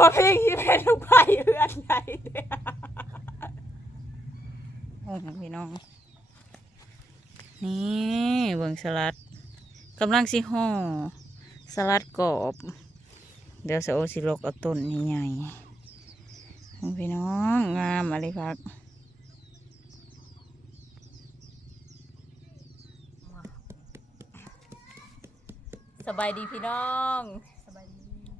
วพี่ที่เป็นลูกไผ่เอื้อนใหญ่เนี่ยโอ้โหพี่น้อง นี่เบิ่งสลัดกำลังสิห่อสลัดกรอบ เดี๋ยวสะโอสิลกเอาต้นใหญ่ๆพี่น้องงามอะไรพักสบายดีพี่น้อง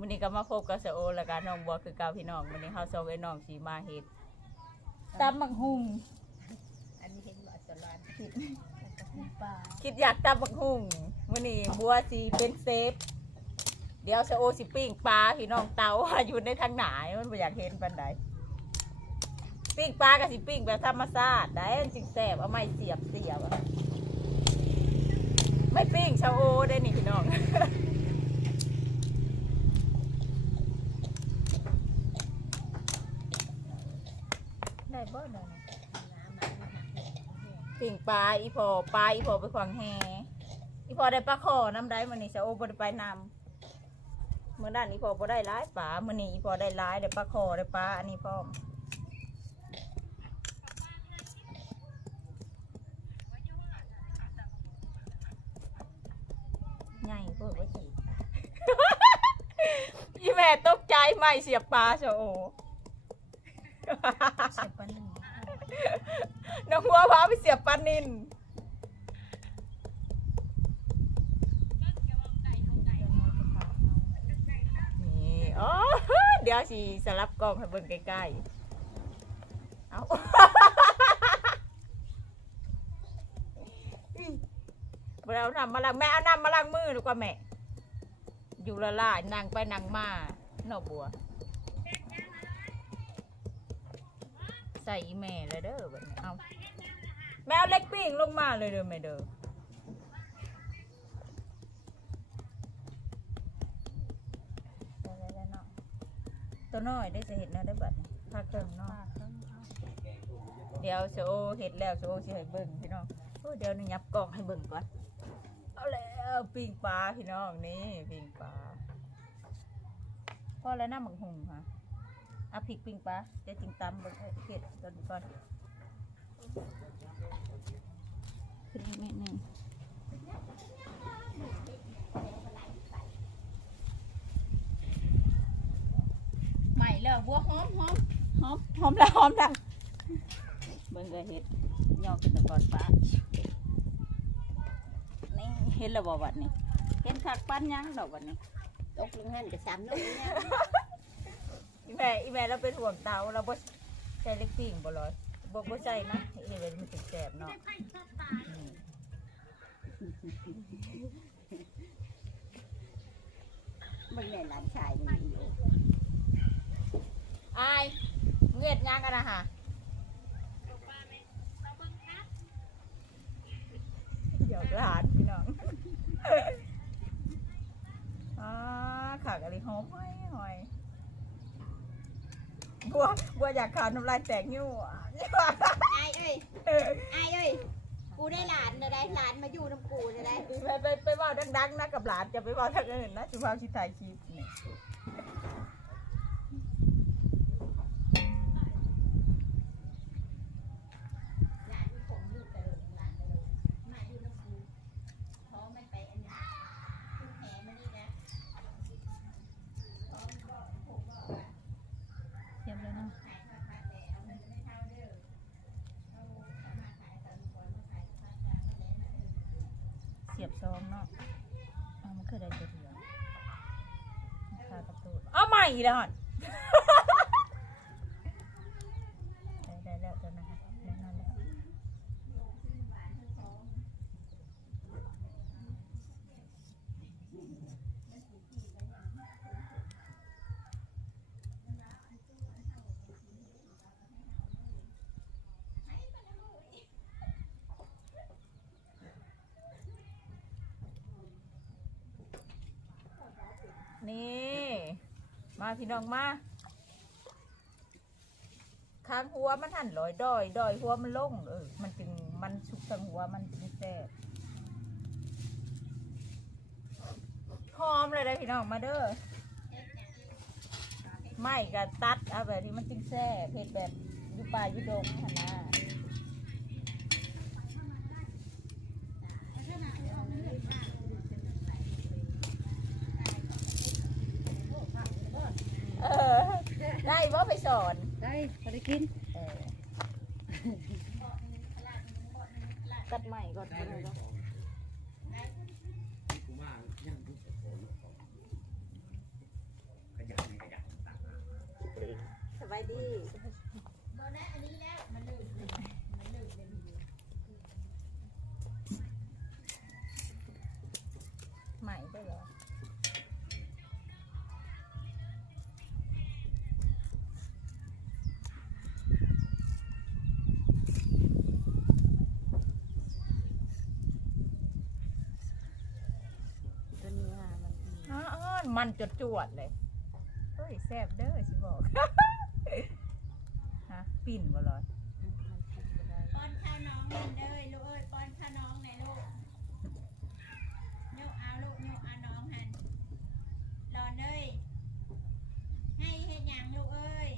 วันนี้ก็มาพบกับเสอโอและการน้องบัวคือเกาพี่น้องวันนี้เขาส่งไอ้น้องสีมาเห็ดตำบักหุ่งอันนี้เห็นว่าจะร้านผิดปลาคิดอยากตำบักหุ่งวันนี้บัวสีเป็นเซฟ เดี๋ยวเสอโอสิปิ้งปลาพี่น้องเตาอยู่ในทางไหนมันไม่อยากเห็นปันใดปิ้งปลากับสิปิ้งแบบธรรมชาติได้มันจิงแสบเอาไม้เสียบเสียบอะไม่ปิ้งเสอโอได้นี่พี่น้อง ได้บ่ได้นะ น้ำมันมันหัก ปิ่งปลาอีพอปลาอีพอไปขวางแฮอีพอได้ปลาขอน้ำได้มันนี่จะโอบได้ไปนำเมื่อด้านอีพอบ่ได้ร้ายปลามื่อนี้อีพอได้ร้ายได้ปลาขอได้ปลาอันนี้พร้อมใหญ่เพิ่มไว้สิอีแม่ตกใจไม่เสียบปลาเชยวโอใส่ปลาหนึ่ง น้องวัวพาไปเสียบปลานินนี่อ๋อเดี๋ยวสิสลับกล้องให้เบิ่งใกล้ๆ เอาบ่เอานำมาล้างแม่เอานำมาล้างมือดีกว่าแม่ อยู่ละลายนั่งไปนั่งมาเนอกบัว ใส่อีแม่เลยเด้อแบบนี้เอาแมวเล็กปิ้งลงมาเลยเด้อแม่เด้อได้ได้ได้เนาะตัวน้อยได้จะเห็ดแนะได้บัดนี้พาเกิงปเนาะลาเครื่องเอาเดี๋ยวโซเห็ดแล้วโซสิให้เบิ่งพี่น้องโอ้เดี๋ยวนี่ยับกล้องให้เบิ่งก่อนเอาแล้วปิ้งปลาพี่น้องนี่ปิ้งปลาพอแล้วน้ำหมักหุงค่ะ เอาพริกปิ้งปลาเดี๋ยวจิงตำเบิ่งให้เผ็ดก่อนก่อนขึ้นอีกนิดหนึ่งใหม่แล้วบัวหอมหอมหอมหอมแล้วหอมแล้วเบิ่งก็เห็ดย่อขึ้นตะกอนฟ้านี่เห็นแล้วบ่บัดนี้เห็นคักปั้นยังดอกบัดนี้ตกลงหันกับสามลูกเนี่ย อีแม่อีแม่เราเป็นห่วงเตาเราบ่ใช้เล็กปิ้งบ่ลอยบ่บ่ใช่นะเอ้ยมันติดแสบเนาะอืมมันแม่หลานชายมันอยู่อายเงือดยังกันนะฮะเดี๋ยวหลานพี่น้องอ่าขากอะไรหอมห้อยหอย บัวบัวอยากขาดน้ำลายแตกอยู่อะไอ้เอ้ยไอ้เอ้ยกูได้หลานนะได้หลานมาอยู่น้ำกูจะได้ไปไปไปเว่าดังๆนะกับหลานจะไปเว่าทางอื่นนะจุภาพชิตายคลิปนี่หลานที่ผมอยู่กระเดินหลานกระเดินมาอยู่น้ำกูเพราะมันไปอันนี้คือแผลมันนี่นะ เทียมเลยเนาะเสีย บซองเนาะเอามันคือได้ตัวเดียวคาประตูเอาใหม่เลยฮอน ได้ได้แล้วตัวนะคะได้นั่นแล้วนี่ มาพี่น้องมาค้างหัวมันหั่นลอยดอยดอยหัวมันลงเออมันจึงมันสุกทางหัวมันจึงแซ่บหอมเลยได้พี่น้องมาเด้อไม่ก็ตัดเอาแบบที่มันจิ้งแซ่เผ็ดแบบอยู่ป่าอยู่ดงขนาดเออ ได้ว่าไป สอนได้พอได้กินเออตัดใหม่ก่อนก็ได้เนาะกูว่ายังรู้สึกโผล่ขยันขยันต่างสบายดีบ่ มันจดจวดเลยเฮ้ยแซ่บเด้อสิบอก ฮะปิ่นบ่ลอยมันกินบ่ได้ป้อนข้าวน้องมันเด้อลูกเอ้ยป้อนข้าวน้องหน่อยลูกโยกเอาลูกโยกเอาน้องหันรอนเอ้ยให้เฮ็ดหยังลูกเอ้ย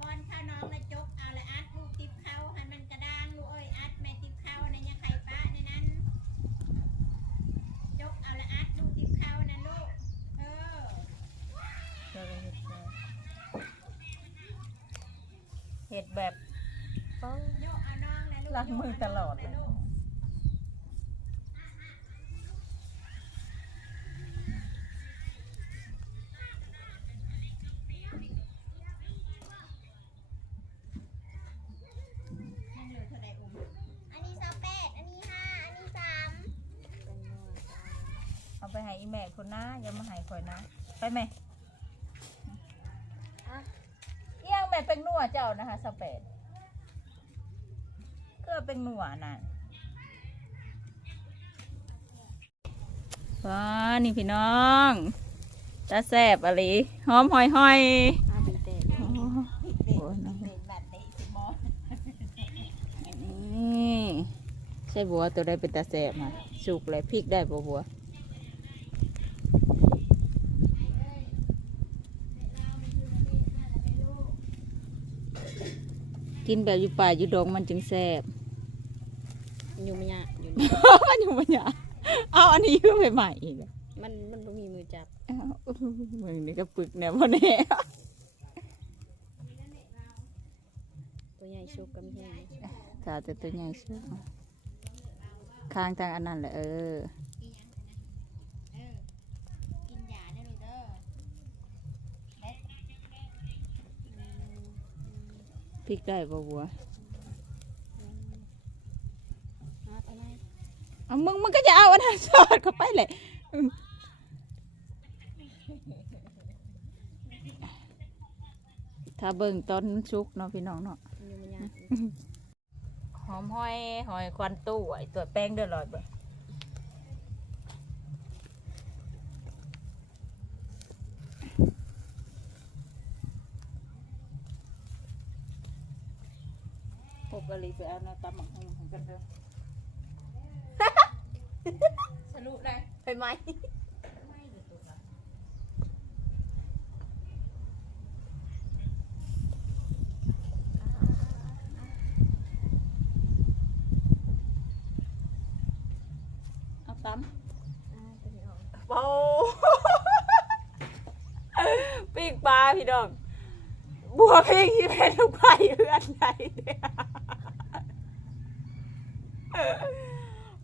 ป้อนข้าวน้องแล้วจกเอาละอัดลูกติบเข้าหันมันกระด้างลูกเอ้ยอัดแม่ติบเข้าในยังไข่ป้าในนั้นจกเอาละอัดลูกติบเข้านะลูก เออ เจอเห็ดแซ่บ เห็ดแบบเอ้าโยกเอาน้องนะลูกล้างมือตลอดเลยโยกเอาน้องนะลูกยังเหลือเท่าใดอุ้มอันนี้สแปดอันนี้ห้าอันนี้สามเป็นนัวเอาไปให้อีแม่คนนะอย่ามาให้คอยนะ ไปแม่ เอียงแม่เป็นนัวเจ้านะคะสเปดก็เป็นนัวน่ะว้านี่พี่น้องตาแซบอะไรหอมหอยหอยอ้าวเป็นแต่โอ้โหน้องเป็นแบบนี้สิมอนี่ใช่บัวตัวได้เป็นตาแสบมาสุกเลยพริกได้บัวบัว กินแบบอยู่ป่าอยู่ดงมันจึงแสบอยู่มันยากอยู่มันอยู่มันอยาเอาอันนี้ขึ้นไปใหม่อีกอะมันมันบ่มีมือจับเอามึงนี่ก็ปึกแนวพ่อแน่ตัวใหญ่ชุกกับแห้งถ้าแต่ตัวใหญ่เชื่อข้างทางอันนั้นแหละเออเออ กินยาได้เลยเด้อ พริกได้บัวบัวอ้าวอะไรเอามึงมึงก็จะเอาอันนั้นสอดเข้าไปเลยอืมถ้าเบิ่งตอนชุกเนาะพี่น้องเนาะอยู่มันยากหอมห้อยหอยควันตู้ไอตัวแป้งเดือดร้อยเบิ่ งพวกกะหรี่ไปเอาเนาะตำหมักหุ่งของกันเด้อสรุปเลยไปไหมเอาตำอ้าวตัวนี้ออกโอ้ปิ้งปลาพี่น้องบัวปิ้งที่เป็นลูกไผ่เพื่อนใหญ่เนี่ย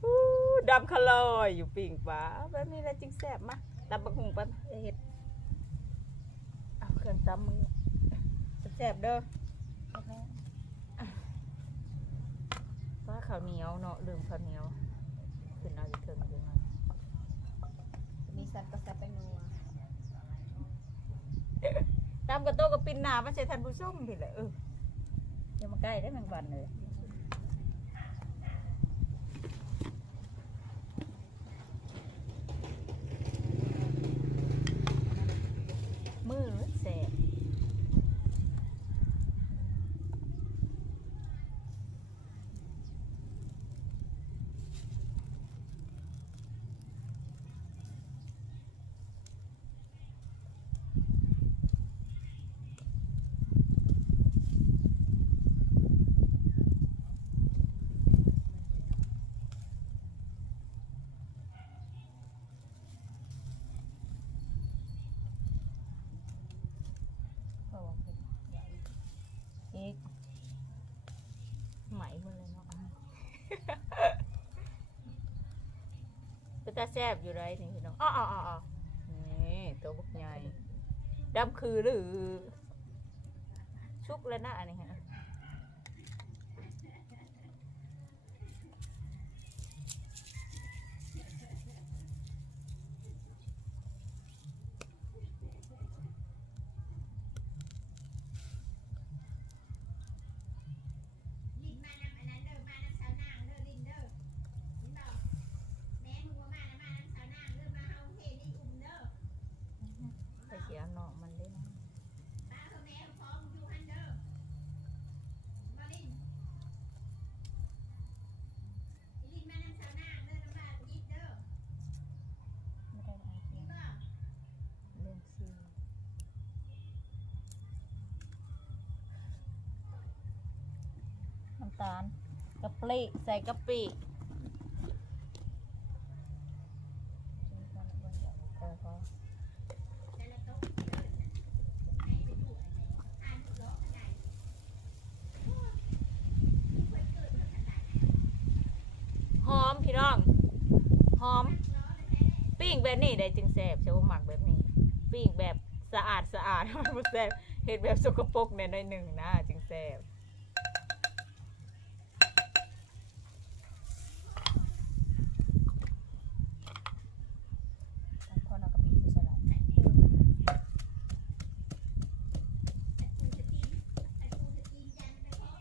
อู้ดำคล อยอยู่ปิ้งปลาแบบนี้แหละจริงแซ่บมากดำบักหุงปันเห็ดเอาเครื่องตำมึงแซ่บๆเด้อฟ้าข้าวเหนียวเนาะลืมข้าวเหนียวขึ้นเอาอีกเครื่องเดียวมามีสันก็สับไปนัวตามกระโตะกับปินหนามันใช่ทันผู้ชมพี่แหละเอออย่ามาใกล้ได้แมงวันเลย มือแสบ แซ่บอยู่ไรนี่พี่น้องอ๋ออ๋ออ๋อนี่ตัวบุกใหญ่ดำคือหรือชุกแล้วนะอันนี้ฮะ ลินมานำอันนั้นเด้อมานำสาวนางเด้อลินเด้อลินบอกแม่มึงว่ามานะมานำสาวนางเด้อมาเฮาเฮนี่อุ้มเด้อ ไปเสียหนอกมันได้นะ ป้าเฮาแม่เฮาพร้อมอยู่หันเด้อมาลินอีลินมานำสาวนางเด้อน้ำลายยิดเด้อ ไม่ได้เอาเสียิยดงบ่เล่นซีน้ำตาลกะปิใส่กะปิเออพอ แต่ละโต๊ะเด้อให้ไปดูอันไหนทานถูกล้ออันใดโอ้ยนี่เพิ่นเกิดเพิ่นอันใด หอมพี่น้อง หอม ล้อแล้วแท้ ปิ้ง แบบนี้ได้จึงแซ่บเชื่อว่าหมักแบบนี้ปิ้งแบบสะอาดสะอาดมันบ่แซ่บเห็ดแบบสกปรกเนี่ยหน่อยหนึ่งนะจึงแซ่บ พอเรากะปิสลัด แต่กูจะกินแต่กูจะกินยันไปพร้อม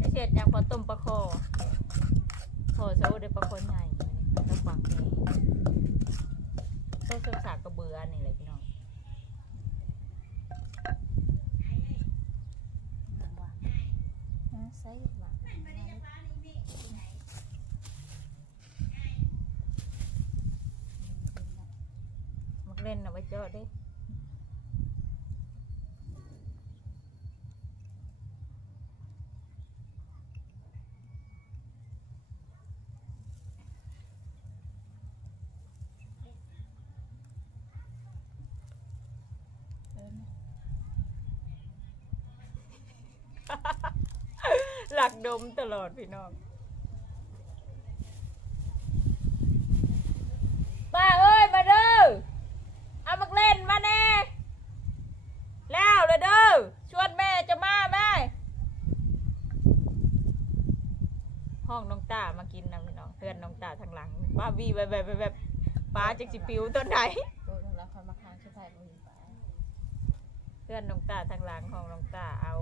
จะเช็ดยังพอต้ม ปลาคอพอโซ่ได้ปลาคอใหญ่มานี่ต้องปักนี่ต้มสสากกระเบือนี่เลยพี่น้องใส่หวานมันไม่ได้จะฟ้านี่เล่นมักเล่นเอาไว้เจาะเด้ หลัก ดมตลอดพี่น้องป้าเอ้ยมาเด้อเอามักเล่นมาแน่แล้วเลยเด้อชวนแม่จะมาแม่ห้องน้องตามากินนะพี่น้องเพื่อนน้องตาทางหลังบ้าบีแบบแบบแบบป้าจากสิปิวต้นไหนเพื่อนน้องตาทางหลังของน้องตาเอา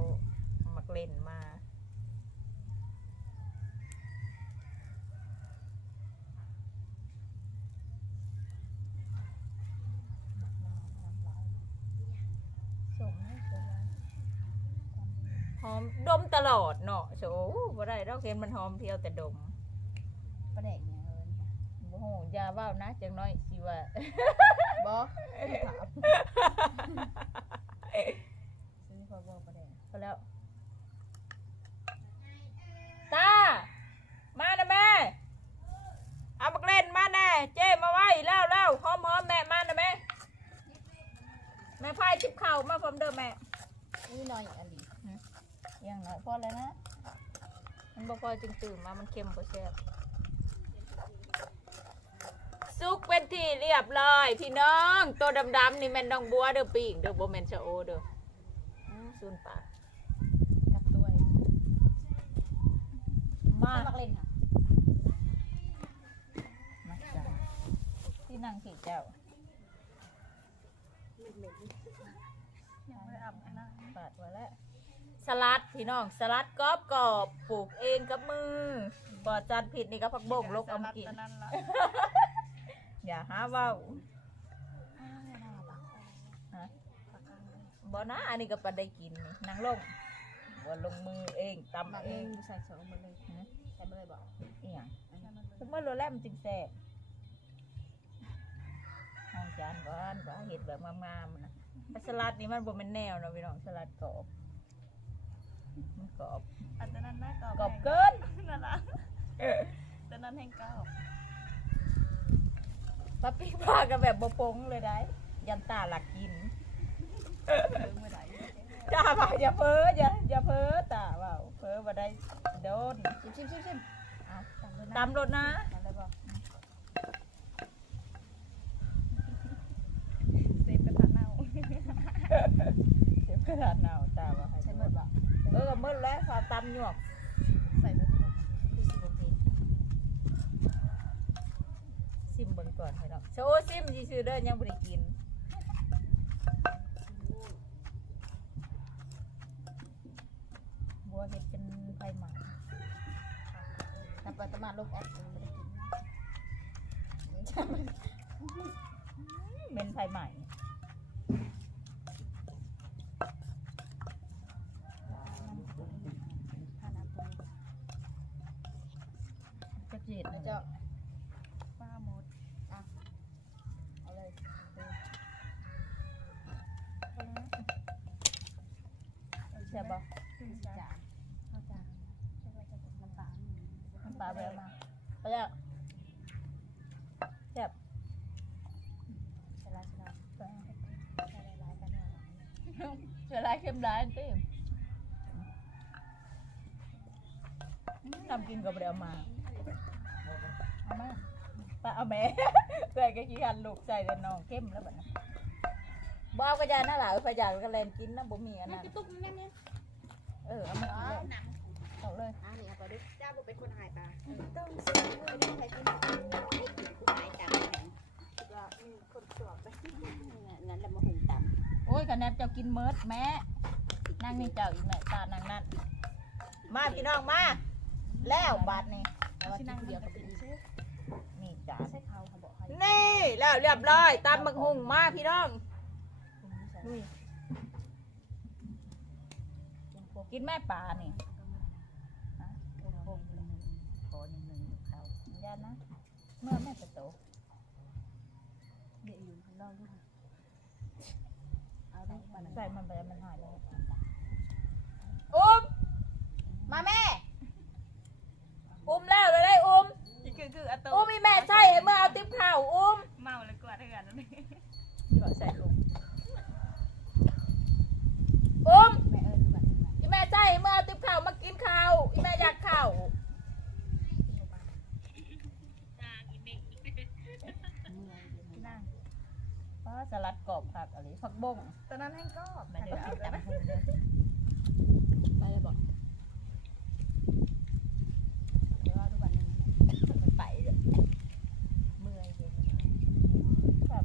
มักเล่นมา ส่งให้สลัด หอมดมตลอดเนาะโชว์บ่ได้เราเห็นมันหอมเพียวแต่ดมประเด็กเนี่ยเลยค่ะโอ้โหอย่าเว่านะจังน้อยสิว่าบอถามซื้อพอบอกประเด็กพอแล้วตามานะแม่ เอามักเล่นมาแน่เจ้มาไว้แล้วแล้วหอมหอมแม่มานะแม่แม่พายชิบเข่ามาพร้อมเดิมแม่นี่นอนอย่างอันดี ยังน้อยพอแล้วนะ มันบ่พอจึงตื่นมา มันเค็มกว่าแซ่บซุกเป็นที่เรียบร้อยพี่น้อง ตัวดำๆนี่แม่นน้องบัวเด้อปีกเด้อบ่แม่นชะโอเด้ออื้อซูนปากกับตัวมามักเล่นค่ะมาจ้ะที่นั่งขี่เจ้ายังไม่อาบน้ปาดไว้แล้ว สลัดพี่น้องสลัดกรอบกรอบปลูกเองกับมือบ่จัดผิดนี่ก็ผักบงลกเอามากินนั่นละอย่าหาเว้าอ้าวน่ารักฮะปากกาบ่นะอันนี้ก็ปานได้กินนี่นั่งลงบ่ลงมือเองตำหมักเอเองงใส่สองมาเลยฮะใส่มาเลยบอกอีหยังใส่มาเลยถึงเมื่อโลแลมนจึงแซ่บห้องจานก่อนว่าเห็ดแบบงามๆนะแต่สลัดนี่มันบ่แม่นแนวเนาะพี่น้องสลัดกรอบ มันกรอบอันนั้นน่ากรอบกรอบเกินนั่นละตอนนั้นแห้งเก้าปลาปิ้งปลากันแบบบ่ปงเลยได้ ยันตาหลักกินเพิ่งเมื่อไหร่จ้าบ่าอย่าเพ้ออย่าอย่าเพ้อตาเว่าเพ้อบ่ได้โดนชิมชิมชิมชิมเอาตามด้วยนะตามรถนะตามเลยบอกเซฟกระทะเน่าเดี๋ยวกระดาษหนาวตาว่าให้ใช่หมดบอเมืดแล้วฟ้าตำหยวกใส่เลยพี่สิบโอเคซิมเบิ่งก่อนให้เนาะโชว์ซิมซื่อๆเด้อยังบ่ได้กินบัวเห็ดเป็นไฟหม่น้ำปลาตะมาลบออกไม่ได้กินเป็นไฟใหม่ ถ้าน้ำตัวนี้ จะเจ็ด แล้ นะ วจะป้าหมดอะเอาเลย ใช่บบ่ ขึ้นจานเข้าจานใช่ไหมจะน้ำตาล น้ำปลาไปเอามาไปแล้วแซ่บ ใช่แล้วใช่แล้วใช่หลายๆกันหน่อย เสือลายเข้มร้ายติทำกินกับเดี๋ยวมาเอามาป้าเอาแม่ใส่กะขี้หันลูกใส่แต่น้องเข้มแล้วแบบนั้นบ่เอากระยาหน้าหลาเออพยากระแลนกินนะบ่มีอันนั้นตุ๊กนั่นเนี่ยเออเอามากินเลยหนังเอาเลยอะนี่เอาไปดิเจ้าบุเป็นคนหายปลาต้องซื้อไม่ได้ใครกินไม่กินกูหายตามแข็งก็มีคนสวมไปงั้นเรามาหุงตำโอ้ยคะแนนเจ้ากินเมิร์ดแม่นั่งนี่เจ้าอีกหน่ตานั่งนั่นมาพี่น้องมาแล้วบาทนี่แต่ว่ากินเดียวกับกินอีกนี่จาใช่เขาเขาบอกเขานี่แล้วเรียบร้อยตามบักหุงมาพี่น้องกินแม่ปลานี่ฮะโอ้โหขอหนึ่งหนึ่งเขาญาตนะเมื่อแม่จะโตเดี๋ยวอยู่ข้างนอกด้วย มาใส่มันไปแล้วมันหายแล้วอุ้ม มาแม่ อุ้มแล้วเลยได้อุ้ม คือคืออะโตอุ้มมีแม่ใส่ให้เมื่อเอาติ๊บข่าวอุ้มเมาเลยกว่าเถื่อนนั่นเองก็ใส่ลูกอุ้มแม่เอิญแบบนี้อีแม่ใส่ให้เมื่อเอาติ๊บข่าวมากินข้าวอีแม่อยากข้าวนั่งป้า สลัดกรอบผักอะไรผักบงตอนนั้นแห้งก็ไม่ได้เอาตำหุงเลย ไปเลยบอกเดี๋ยวว่าทุกวันนึง มันไปเลยเมื่อยเลยครับ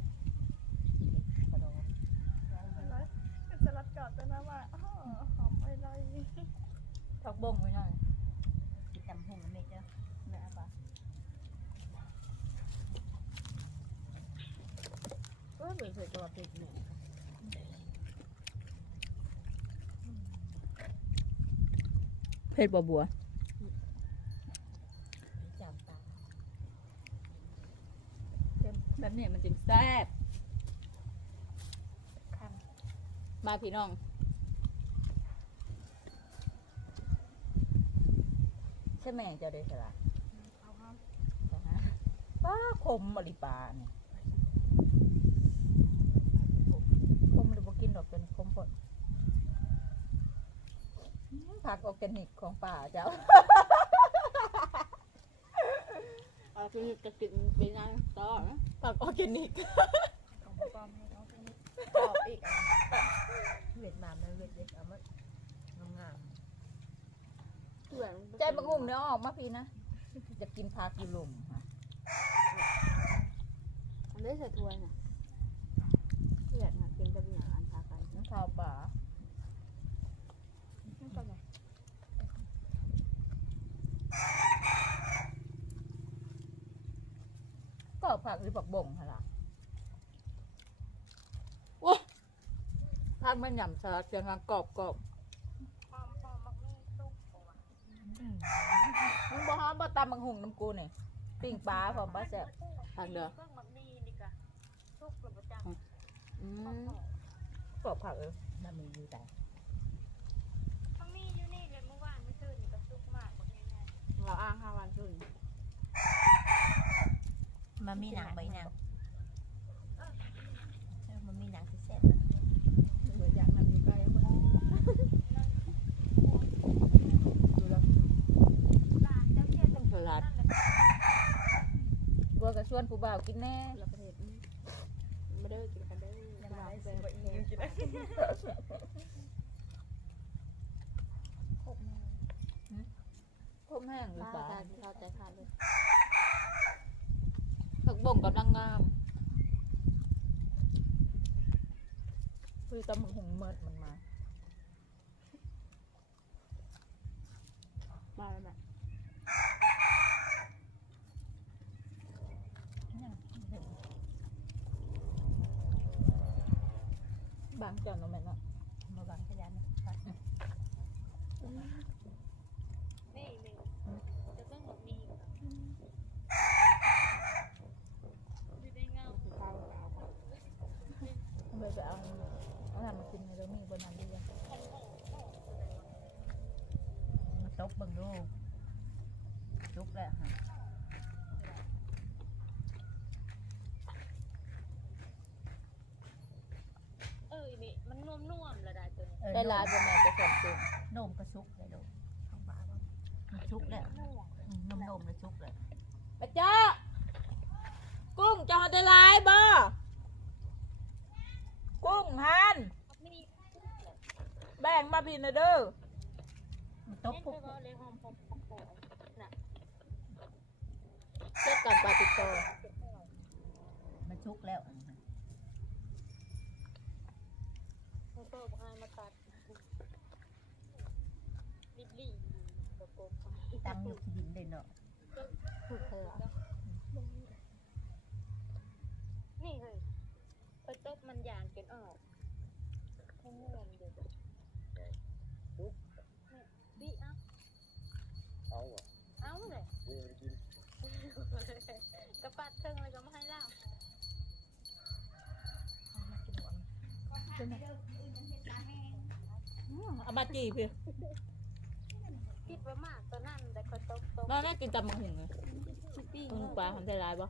กระโดด สลัดกอดแต่นะว่าหอมไปเลย ผักบงไว้หน่อย กินตำหงไม่เจ้าแม่ปะก็เหมือน เคยตัวเป็ดหนึ่งเพชรบัวบัวจำตาแบบนี้มันจึงแซ่บมาพี่น้องใช่ไหมเจ้าเดชละเอาครับป้าคมบริปาเนี่ยคมหรือบ่กิน ดอกเป็นคมปดอื้อผักออร์แกนิกของป่าเจ้าเอาคือจะกินเป็นไงต่อนะผักออร์แกนิกของปอมให้เขาเป็นกรอบอีกอะเวียดนามนะเวียดเวียดเอามางามเพื่อนใจบักหุ่งเนื้อออกมาพี่นะจะกินผักอยู่หลุมค่ะอันนี้ใส่ถ้วยน่ะเพื่อนนะกินกับอย่างอันพากันน้ำข้าวป่านั่นก็ไงก็ผักหรือผักบ่งค่ะล่ะโอ้ผักมันหย่ำสลัดจะงานกรอบกรอบปอมปอมมักนี่ตุ๊กมึงบ่ฮ้อมบ่ตำบักหุ่งน้ำกูนี่ปิ้งปลาพร้อมปลาแซ่บผักเด้อเพิ่งมักนี่นี่กะตุ๊กหรือประจังอืมก รอบผักเออมันมีอยู่แต่เขามีอยู่นี่เลยเมื่อวานไม่ตื่นนี่ก็ตุ๊กมากมักง่ายโอ้เราอ้างห้าวันคืนมันมีหนังใบหนังเออมันมีหนังที่เสร็จเหลืออย่างนั้นอยู่ใกล้ยังไม่ได้ดูแล้วตลาดบัวกับชวนผู้บ่าวกินแน่เราประเทศไม่ได้กินกันได้ยั งไงแบบพมแห้งหรือป้าเปล่าการเราใจขาดเลยผักบ่งกำลังงามคือตำบักหงเมิดมันมา มาแล้วแม่ บางจานเนาะแม่เนาะมาบังขยันนี่หนึ่งจะต้องแบบมีไม่ได้เงาข้าวทำไมไปเอาเอาทำมากินในเรื่องมีบนนั้นดีอะมาตบเบิ่งดูจุกแล้วฮะ เออนี่มันนุ่มๆละ ได้ตัวนี้เออได้ลายบ่แม่จะสอนจริงนมก็ชุกเลยลูกมันชุกแล้วอืมนมนมเลยชุกเลยปะจ้า กุ้งจะเอาได้ลายบ่กุ้งหันแบ่งมาพี่นะเด้อมันตบพุกเลยหอมหอมหอมน่ะเช็ดก่อนปลาติดโตมันชุกแล้วเขาก็บอกให้มาตัด รีบๆประกบตั้งอยู่ที่ดินเลยเนาะถูกเธอนี่เฮ้ยไปตบมันยางจนออกให้ง่วงเดี๋ยวดิเอ้าเอาอะเอ้าเลยนี่มันกินกระปัดเครื่องอะไรก็ไม่ให้เล่าเอามาจีพี่ คิดว่ามากตอนนั้นแต่ก็ตกตกน้องน่ากินตำบักหุ่งเลยปิ้งกุ้งปลาทำได้ลายบ่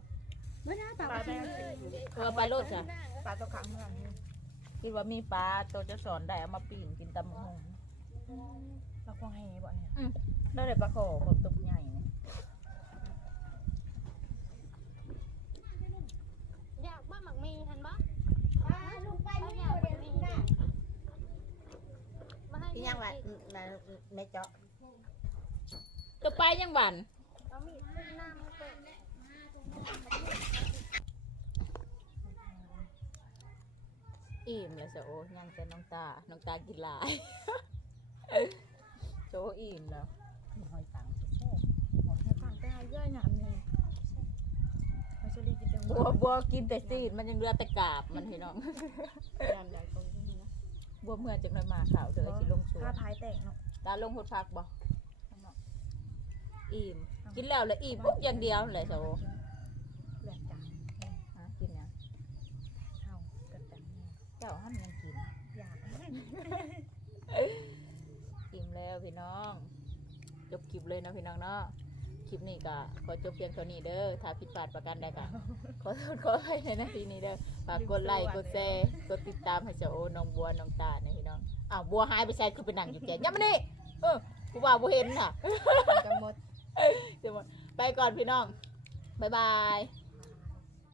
ไม่น่าปลาแดงเออปลาโลดจ้ะปลาตัวขังเมืองคิดว่ามีปลาตัวจะสอนได้เอามาปีนกินตำบักหุ่งปลาควายบ่เนี่ยได้เลยปลาโขผมตุกใหญ่เนี่ยอยากบ้าหมักมีทันบ่ลุงไปไม่อยู่เดี๋ยวนี้นะมาให้ยังไงไม่เจาะ จะไปยังหวันเอามีดขึ้นหน้ามันเปิดอิ่มเลยโซยังแต่น้องตา น้องตากินหลายโซอิ่มแล้วหอยสังแซ่บผ่านไปหาย่อยหนามเลยเขาจะรีกินจังบัวบัวกินแต่ซีดมันยังเหลือแต่กาบมันพี่น้องยามใหญ่ตรงนี้นะบัวเมื่อจังเลยมาข่าวเด้อสิลงสวนผ้าพายแตกเนาะตาลงหุดพักบ่อิ่ มกินแล้วแล้วอิ่มปุ๊บอย่างเดียวเลยโซเหลือจังฮะกินเนี่ยเข้ากันจังเจ้าห้ามยังกินอยากอิ่มแล้วพี่น้อง จบคลิปเลยเนาะพี่น้องเนาะคลิปนี้ก็ขอจบเพียงเท่านี้เด้อถ้าผิดพลาดประการใดก็ขอโทษขออภัยในนาทีนี้เด้อฝากกดไลค์กดแชร์กดติดตามให้เจ้าโอน้องบัวน้องตาเนี่ยพี่น้องอ้าวบัวหายไปใส่คือไปนั่งอยู่แกยังไม่นี่เออกูว่าบัวเห็นน่ะกันหมด เดี๋ยวหมดไปก่อนพี่น้อง บ๊ายบาย